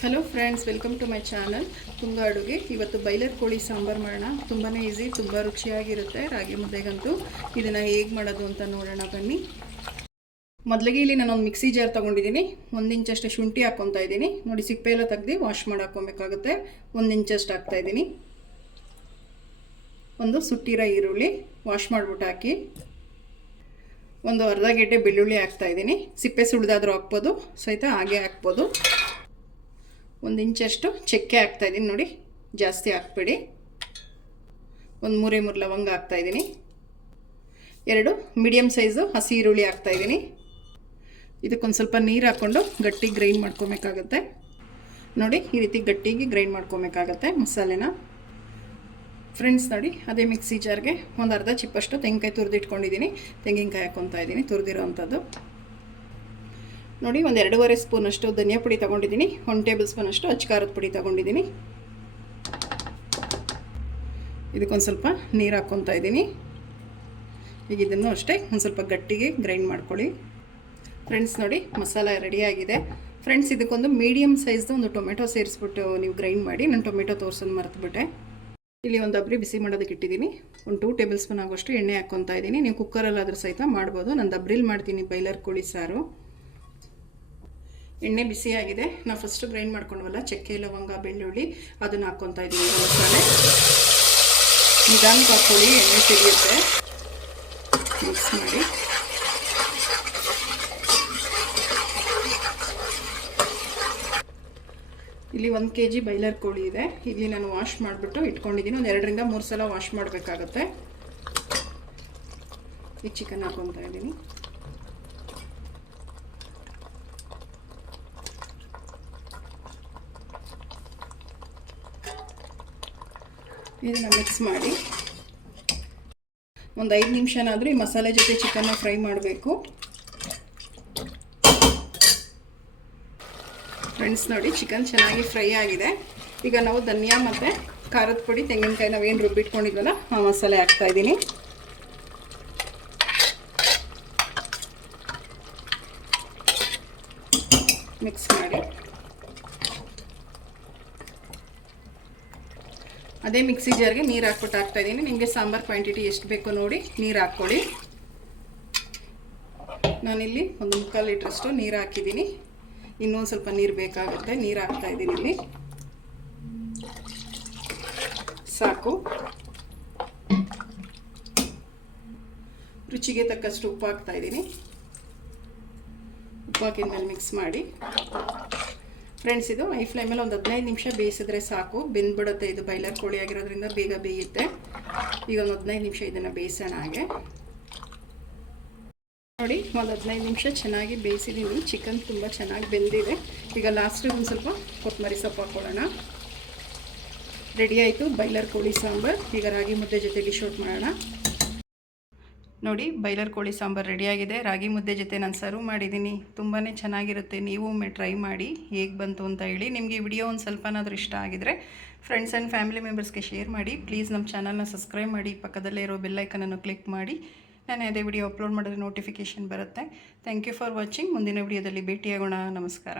Hello friends, welcome to my channel Tunga ಅಡುಗೆ. ಇವತ್ತು boiler ಕೋಳಿ ಸಾಂಬಾರು ಮಾಡೋಣ. ತುಂಬಾ ಈಸಿ, ತುಂಬ ರುಚಿಯಾಗಿರುತ್ತೆ. ರಾಗಿ ಮುದ್ದೆಗಂತೂ ಇದನ್ನು ಹೇಗೆ ಮಾಡೋದು ಅಂತ ನೋಡೋಣ ಬನ್ನಿ. ಮೊದಲಿಗೆ ಇಲ್ಲಿ ನಾನೊಂದು ಮಿಕ್ಸಿ ಜಾರ್ ತೊಗೊಂಡಿದ್ದೀನಿ. 1 ಇಂಚಷ್ಟು ಶುಂಠಿ ಹಾಕ್ಕೊತಾ ಇದ್ದೀನಿ. ನೋಡಿ, ಸಿಪ್ಪೆ ಎಲ್ಲ ತೆಗೆದು ವಾಶ್ ಮಾಡಿ ಹಾಕ್ಕೊಬೇಕಾಗುತ್ತೆ. 1 ಇಂಚಷ್ಟು ಹಾಕ್ತಾಯಿದ್ದೀನಿ. ಒಂದು ಸುಟ್ಟಿರೋ ಈರುಳ್ಳಿ ವಾಶ್ ಮಾಡಿಬಿಟ್ಟು ಹಾಕಿ. ಒಂದು ಅರ್ಧ ಗೆಡ್ಡೆ ಬೆಳ್ಳುಳ್ಳಿ ಹಾಕ್ತಾಯಿದ್ದೀನಿ. ಸಿಪ್ಪೆ ಸುಳಿದಾದರೂ ಹಾಕ್ಬೋದು, ಸಹಿತ ಹಾಗೆ ಹಾಕ್ಬೋದು. 1 ಇಂಚಷ್ಟು ಚಕ್ಕೆ ಹಾಕ್ತಾಯಿದ್ದೀನಿ. ನೋಡಿ, ಜಾಸ್ತಿ ಹಾಕ್ಬೇಡಿ. ಒಂದು 3 ಲವಂಗ ಹಾಕ್ತಾಯಿದ್ದೀನಿ. 2 ಮೀಡಿಯಮ್ ಸೈಜು ಹಸಿ ಈರುಳ್ಳಿ ಹಾಕ್ತಾಯಿದ್ದೀನಿ. ಇದಕ್ಕೊಂದು ಸ್ವಲ್ಪ ನೀರು ಹಾಕ್ಕೊಂಡು ಗಟ್ಟಿ ಗ್ರೈಂಡ್ ಮಾಡ್ಕೊಬೇಕಾಗತ್ತೆ. ನೋಡಿ, ಈ ರೀತಿ ಗಟ್ಟಿಗೆ ಗ್ರೈಂಡ್ ಮಾಡ್ಕೊಬೇಕಾಗತ್ತೆ ಮಸಾಲೆನ. ಫ್ರೆಂಡ್ಸ್ ನೋಡಿ, ಅದೇ ಮಿಕ್ಸಿ ಜಾರ್ಗೆ ಒಂದು ಅರ್ಧ ಚಿಪ್ಪಷ್ಟು ತೆಂಗಿನಕಾಯಿ ತುರಿದಿಟ್ಕೊಂಡಿದ್ದೀನಿ. ತೆಂಗಿನಕಾಯಿ ಹಾಕ್ಕೊತಾ ಇದ್ದೀನಿ, ತುರಿದಿರೋ ಅಂಥದ್ದು. ನೋಡಿ, ಒಂದು 2.5 ಸ್ಪೂನಷ್ಟು ಧನಿಯಾ ಪುಡಿ ತೊಗೊಂಡಿದ್ದೀನಿ. 1 ಟೇಬಲ್ ಸ್ಪೂನಷ್ಟು ಅಚ್ಚಕಾರದ ಪುಡಿ ತೊಗೊಂಡಿದ್ದೀನಿ. ಇದಕ್ಕೊಂದು ಸ್ವಲ್ಪ ನೀರು ಹಾಕ್ಕೊತಾ ಇದ್ದೀನಿ. ಈಗ ಇದನ್ನು ಅಷ್ಟೇ ಒಂದು ಸ್ವಲ್ಪ ಗಟ್ಟಿಗೆ ಗ್ರೈಂಡ್ ಮಾಡ್ಕೊಳ್ಳಿ. ಫ್ರೆಂಡ್ಸ್ ನೋಡಿ, ಮಸಾಲ ರೆಡಿಯಾಗಿದೆ. ಫ್ರೆಂಡ್ಸ್, ಇದಕ್ಕೊಂದು ಮೀಡಿಯಮ್ ಸೈಜ್ದು ಒಂದು ಟೊಮೆಟೊ ಸೇರಿಸ್ಬಿಟ್ಟು ನೀವು ಗ್ರೈಂಡ್ ಮಾಡಿ. ನಾನು ಟೊಮೆಟೊ ತೋರಿಸೋದು ಮರೆತುಬಿಟ್ಟೆ. ಇಲ್ಲಿ ಒಂದು ದಬ್ರಿ ಬಿಸಿ ಮಾಡೋದಕ್ಕೆ ಇಟ್ಟಿದ್ದೀನಿ. ಒಂದು 2 ಟೇಬಲ್ ಸ್ಪೂನ್ ಆಗೋಷ್ಟು ಎಣ್ಣೆ ಹಾಕ್ಕೊತಾ ಇದ್ದೀನಿ. ನೀವು ಕುಕ್ಕರಲ್ಲಾದರೂ ಸಹಿತ ಮಾಡ್ಬೋದು. ನಾನು ದಬ್ರಿಲಿ ಮಾಡ್ತೀನಿ ಬೈಲರ್ ಕೋಳಿ ಸಾರು. ಎಣ್ಣೆ ಬಿಸಿಯಾಗಿದೆ. ನಾವು ಫಸ್ಟು ಗ್ರೈಂಡ್ ಮಾಡ್ಕೊಂಡ್ವಲ್ಲ ಚಕ್ಕೆ, ಲವಂಗ, ಬೆಳ್ಳುಳ್ಳಿ, ಅದನ್ನು ಹಾಕ್ಕೊತಾ ಇದ್ದೀವಿ. ಮಸಾಲೆ ನಿಧಾನಕ್ಕೆ ಹಾಕ್ಕೊಳ್ಳಿ, ಎಣ್ಣೆ ಸಿಡಿಯುತ್ತೆ. ಮಿಕ್ಸ್ ಮಾಡಿ. ಇಲ್ಲಿ 1 kg ಬೈಲರ್ ಕೋಳಿ ಇದೆ. ಇಲ್ಲಿ ನಾನು ವಾಶ್ ಮಾಡಿಬಿಟ್ಟು ಇಟ್ಕೊಂಡಿದ್ದೀನಿ. ಒಂದು 2 ರಿಂದ 3 ಸಲ ವಾಶ್ ಮಾಡಬೇಕಾಗತ್ತೆ. ಈ ಚಿಕನ್ ಹಾಕ್ಕೊತಾ ಇದ್ದೀನಿ. ಇದನ್ನು ಮಿಕ್ಸ್ ಮಾಡಿ ಒಂದು 5 ನಿಮಿಷನಾದರೂ ಈ ಮಸಾಲೆ ಜೊತೆ ಚಿಕನ್ನ ಫ್ರೈ ಮಾಡಬೇಕು. ಫ್ರೆಂಡ್ಸ್ ನೋಡಿ, ಚಿಕನ್ ಚೆನ್ನಾಗಿ ಫ್ರೈ ಆಗಿದೆ. ಈಗ ನಾವು ಧನಿಯಾ ಮತ್ತು ಖಾರದ ಪುಡಿ, ತೆಂಗಿನಕಾಯಿ ನಾವೇನು ರುಬ್ಬಿಟ್ಕೊಂಡಿದ್ವಲ್ಲ ಆ ಮಸಾಲೆ ಹಾಕ್ತಾಯಿದ್ದೀನಿ. ಮಿಕ್ಸ್ ಮಾಡಿ. ಅದೇ ಮಿಕ್ಸಿ ಜಾರ್ಗೆ ನೀರು ಹಾಕ್ಬಿಟ್ಟು ಹಾಕ್ತಾಯಿದ್ದೀನಿ. ನಿಮಗೆ ಸಾಂಬಾರು ಕ್ವಾಂಟಿಟಿ ಎಷ್ಟು ಬೇಕೋ ನೋಡಿ ನೀರು ಹಾಕ್ಕೊಳ್ಳಿ. ನಾನಿಲ್ಲಿ 1 ಲೀಟ್ರಷ್ಟು ನೀರು ಹಾಕಿದ್ದೀನಿ. ಇನ್ನೊಂದು ಸ್ವಲ್ಪ ನೀರು ಬೇಕಾಗುತ್ತೆ. ನೀರು ಹಾಕ್ತಾಯಿದ್ದೀನಿ. ಇಲ್ಲಿ ಸಾಕು. ರುಚಿಗೆ ತಕ್ಕಷ್ಟು ಉಪ್ಪು ಹಾಕ್ತಾಯಿದ್ದೀನಿ. ಉಪ್ಪು ಹಾಕಿದ್ಮೇಲೆ ಮಿಕ್ಸ್ ಮಾಡಿ. ಫ್ರೆಂಡ್ಸ್, ಇದು ಐ ಫ್ಲೇಮಲ್ಲಿ ಒಂದು 15 ನಿಮಿಷ ಬೇಯಿಸಿದ್ರೆ ಸಾಕು. ಬೆಂದ್ಬಿಡುತ್ತೆ. ಇದು ಬೈಲರ್ ಕೋಳಿ ಆಗಿರೋದ್ರಿಂದ ಬೇಗ ಬೇಯುತ್ತೆ. ಈಗ ಒಂದು 15 ನಿಮಿಷ ಇದನ್ನು ಬೇಯಿಸೋಣ. ಹಾಗೆ ನೋಡಿ, ಒಂದು 15 ನಿಮಿಷ ಚೆನ್ನಾಗಿ ಬೇಯಿಸಿದ್ದೀನಿ. ಚಿಕನ್ ತುಂಬ ಚೆನ್ನಾಗಿ ಬೆಂದಿದೆ. ಈಗ ಲಾಸ್ಟಿಗೆ ಒಂದು ಸ್ವಲ್ಪ ಕೊತ್ತಂಬರಿ ಸೊಪ್ಪು ಹಾಕ್ಕೊಳ್ಳೋಣ. ರೆಡಿ ಆಯಿತು ಬೈಲರ್ ಕೋಳಿ ಸಾಂಬಾರು. ಈಗ ರಾಗಿ ಮುದ್ದೆ ಜೊತೆ ಡಿಶ್ ಔಟ್ ಮಾಡೋಣ. ನೋಡಿ, ಬೈಲರ್ ಕೋಳಿ ಸಾಂಬಾರು ರೆಡಿಯಾಗಿದೆ. ರಾಗಿ ಮುದ್ದೆ ಜೊತೆ ನಾನು ಸರ್ವ್ ಮಾಡಿದ್ದೀನಿ. ತುಂಬಾ ಚೆನ್ನಾಗಿರುತ್ತೆ. ನೀವು ಒಮ್ಮೆ ಟ್ರೈ ಮಾಡಿ ಹೇಗೆ ಬಂತು ಅಂತ ಹೇಳಿ. ನಿಮಗೆ ವಿಡಿಯೋ ಒಂದು ಸ್ವಲ್ಪನಾದರೂ ಇಷ್ಟ ಆಗಿದರೆ ಫ್ರೆಂಡ್ಸ್ ಆ್ಯಂಡ್ ಫ್ಯಾಮಿಲಿ ಮೆಂಬರ್ಸ್ಗೆ ಶೇರ್ ಮಾಡಿ. ಪ್ಲೀಸ್ ನಮ್ಮ ಚಾನಲ್ನ ಸಬ್ಸ್ಕ್ರೈಬ್ ಮಾಡಿ. ಪಕ್ಕದಲ್ಲೇ ಇರೋ ಬೆಲ್ಲೈಕನನ್ನು ಕ್ಲಿಕ್ ಮಾಡಿ. ನಾನು ಅದೇ ವಿಡಿಯೋ ಅಪ್ಲೋಡ್ ಮಾಡಿದ್ರೆ ನೋಟಿಫಿಕೇಷನ್ ಬರುತ್ತೆ. Thank you for watching. ಮುಂದಿನ ವಿಡಿಯೋದಲ್ಲಿ ಭೇಟಿಯಾಗೋಣ. ನಮಸ್ಕಾರ.